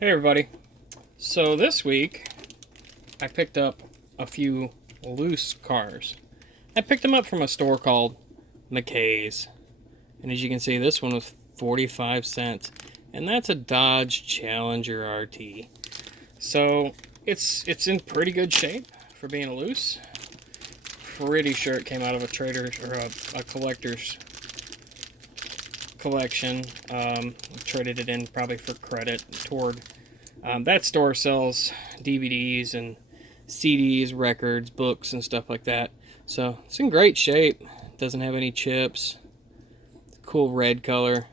Hey everybody. So this week I picked up a few loose cars. I picked them up from a store called McKays. And as you can see, this one was 45 cents. And that's a Dodge Challenger RT. So it's in pretty good shape for being loose. Pretty sure it came out of a trader's or a collector's collection. Traded it in probably for credit toward that store sells DVDs and CDs, records, books, and stuff like that. So it's in great shape. Doesn't have any chips. Cool red color.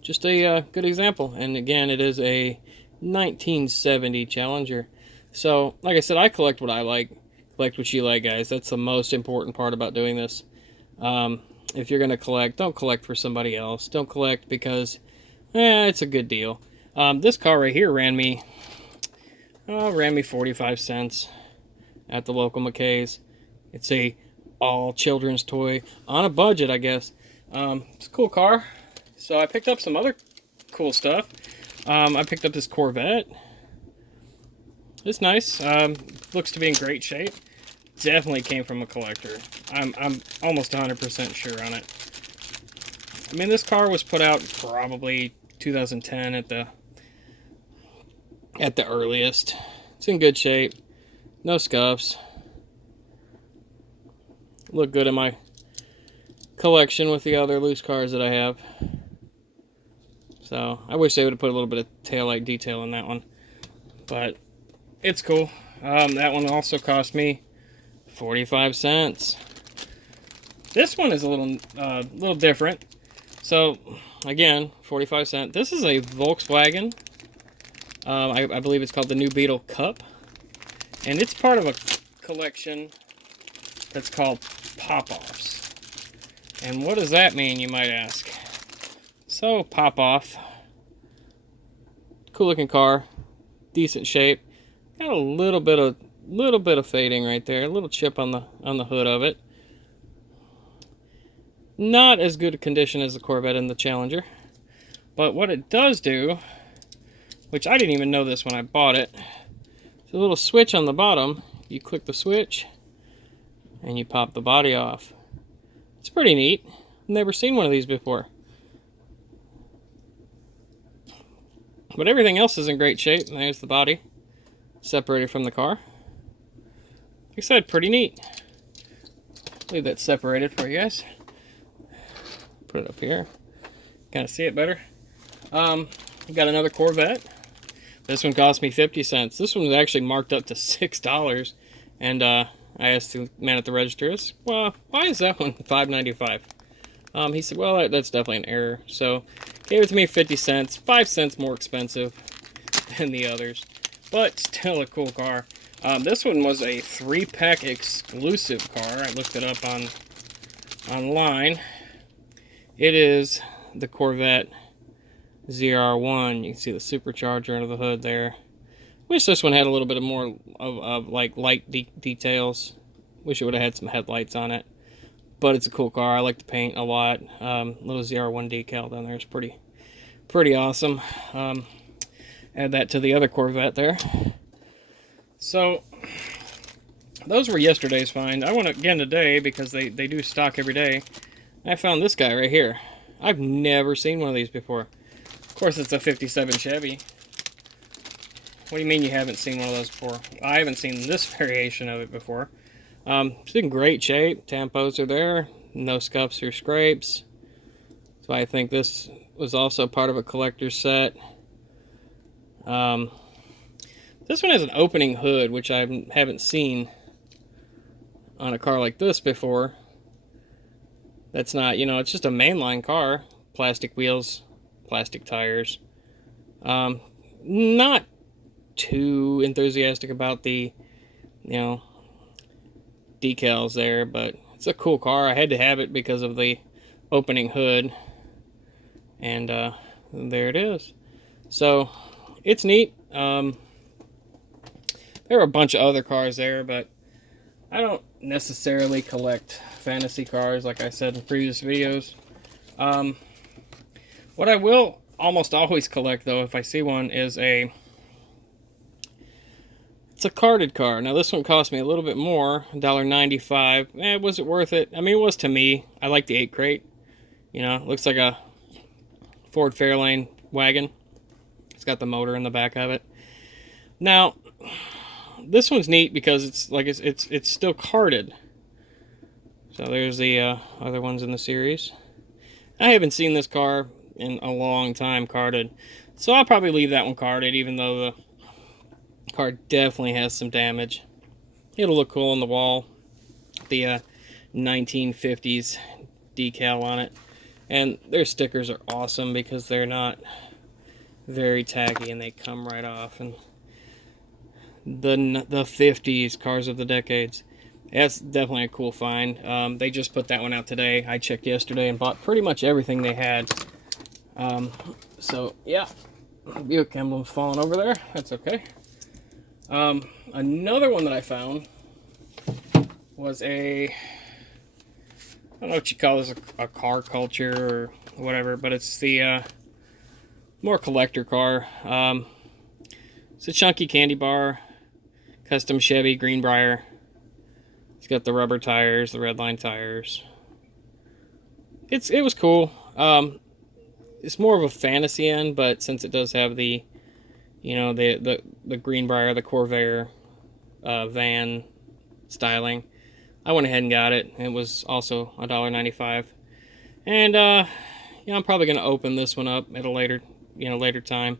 Just a good example. And again, it is a 1970 Challenger. So, like I said, I collect what I like. Collect what you like, guys. That's the most important part about doing this. If you're going to collect, don't collect for somebody else. Don't collect because it's a good deal. This car right here ran me 45 cents at the local McKays. It's a all children's toy on a budget, I guess. It's a cool car. So I picked up some other cool stuff. I picked up this Corvette. It's nice. Looks to be in great shape. Definitely came from a collector. I'm almost 100% sure on it. I mean, this car was put out probably 2010 at the earliest. It's in good shape. No scuffs. Look good in my collection with the other loose cars that I have. So I wish they would have put a little bit of taillight detail in that one, but it's cool. That one also cost me 45 cents. This one is a little different. So again, 45 cents. This is a Volkswagen. I believe it's called the New Beetle Cup, and it's part of a collection that's called pop-offs. And what does that mean, you might ask? So pop-off, cool looking car, decent shape, got a little bit of fading right there, a little chip on the hood of it. Not as good a condition as the Corvette and the Challenger, but what it does do, which I didn't even know this when I bought it, there's a little switch on the bottom. You click the switch and you pop the body off. It's pretty neat. Never seen one of these before. But everything else is in great shape. There's the body separated from the car. Like I said, pretty neat. Leave that separated for you guys. Put it up here. Kind of see it better. Got another Corvette. This one cost me 50 cents. This one was actually marked up to $6. And I asked the man at the register, well, why is that one $5.95? He said, well, that's definitely an error. So gave it to me 50 cents, 5 cents more expensive than the others, but still a cool car. This one was a 3-pack exclusive car. I looked it up online. It is the Corvette ZR1. You can see the supercharger under the hood there. Wish this one had a little bit more of like light details. Wish it would have had some headlights on it. But it's a cool car. I like the paint a lot. Little ZR1 decal down there is pretty awesome. Add that to the other Corvette there. So those were yesterday's find. I went again today because they do stock every day. I found this guy right here. I've never seen one of these before. Of course, it's a 57 Chevy. What do you mean you haven't seen one of those before? I haven't seen this variation of it before. It's in great shape. Tampos are there. No scuffs or scrapes. So I think this was also part of a collector's set. This one has an opening hood, which I haven't seen on a car like this before. That's not, it's just a mainline car. Plastic wheels, plastic tires. Not too enthusiastic about the, decals there, but it's a cool car. I had to have it because of the opening hood, and there it is. So it's neat. There were a bunch of other cars there, but I don't necessarily collect fantasy cars like I said in previous videos. What I will almost always collect, though, if I see one, is it's a carded car. Now, this one cost me a little bit more, $1.95. Was it worth it? I mean, it was to me. I like the 8 crate. You know, it looks like a Ford Fairlane wagon. It's got the motor in the back of it. Now, this one's neat because it's still carded. So there's the other ones in the series. I haven't seen this car in a long time carded, so I'll probably leave that one carded, even though the car definitely has some damage. It'll look cool on the wall. The 1950s decal on it, and their stickers are awesome because they're not very tacky and they come right off. And the 50s cars of the decades. That's definitely a cool find. They just put that one out today. I checked yesterday and bought pretty much everything they had. So yeah, Buick emblem's falling over there. That's okay. Another one that I found was I don't know what you call this, a car culture or whatever, but it's the more collector car. It's a chunky candy bar, custom Chevy Greenbrier. It's got the rubber tires, the red line tires. It was cool. It's more of a fantasy end, but since it does have the, you know, the Greenbrier, the Corvair van styling, I went ahead and got it. It was also $1.95. And yeah, I'm probably gonna open this one up at a later time.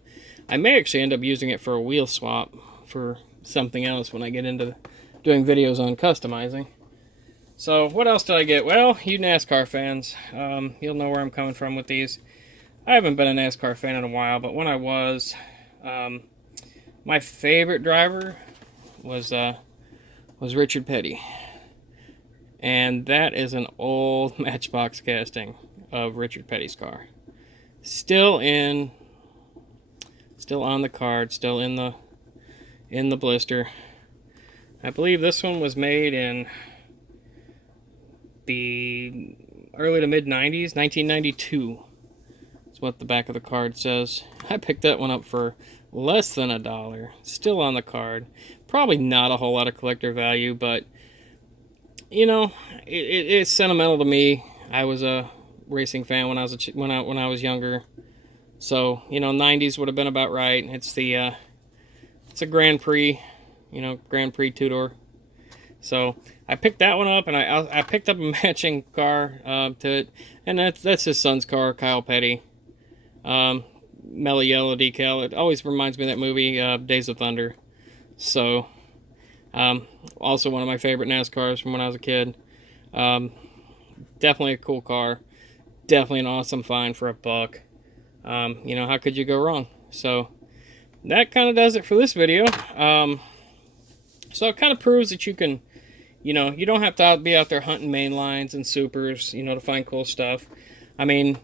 I may actually end up using it for a wheel swap for something else when I get into doing videos on customizing. So what else did I get? Well, you NASCAR fans, you'll know where I'm coming from with these. I haven't been a NASCAR fan in a while, but when I was, my favorite driver was Richard Petty, and that is an old Matchbox casting of Richard Petty's car, still on the card, still in the blister. I believe this one was made in the early to mid 90s, 1992. That's what the back of the card says. I picked that one up for less than $1. Still on the card. Probably not a whole lot of collector value, but you know, it's sentimental to me. I was a racing fan when I was younger, so you know, 90s would have been about right. It's a Grand Prix. You know, Grand Prix two-door. So I picked that one up, and I picked up a matching car to it, and that's his son's car, Kyle Petty. Mellow yellow decal. It always reminds me of that movie, Days of Thunder. So also one of my favorite NASCARs from when I was a kid. Definitely a cool car. Definitely an awesome find for $1. You know, how could you go wrong? So that kind of does it for this video. So it kind of proves that you can, you know, you don't have to be out there hunting main lines and supers, you know, to find cool stuff. I mean,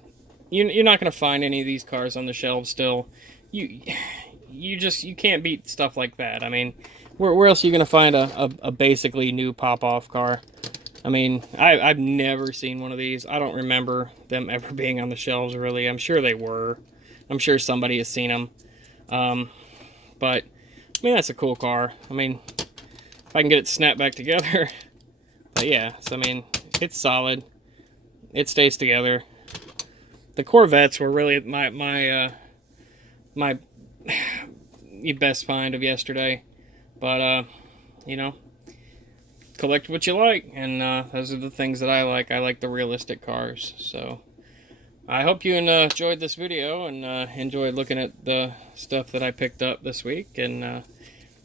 you're not going to find any of these cars on the shelves still. You can't beat stuff like that. I mean, where else are you going to find a basically new pop-off car? I mean, I've never seen one of these. I don't remember them ever being on the shelves, really. I'm sure they were. I'm sure somebody has seen them. But, I mean, that's a cool car. I mean, if I can get it snapped back together. But yeah, so I mean, it's solid. It stays together. The Corvettes were really my best find of yesterday. But, you know, collect what you like. And those are the things that I like. I like the realistic cars. So I hope you enjoyed this video and enjoyed looking at the stuff that I picked up this week. And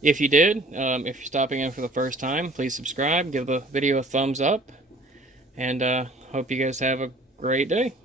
if you did, if you're stopping in for the first time, please subscribe, give the video a thumbs up, and hope you guys have a great day.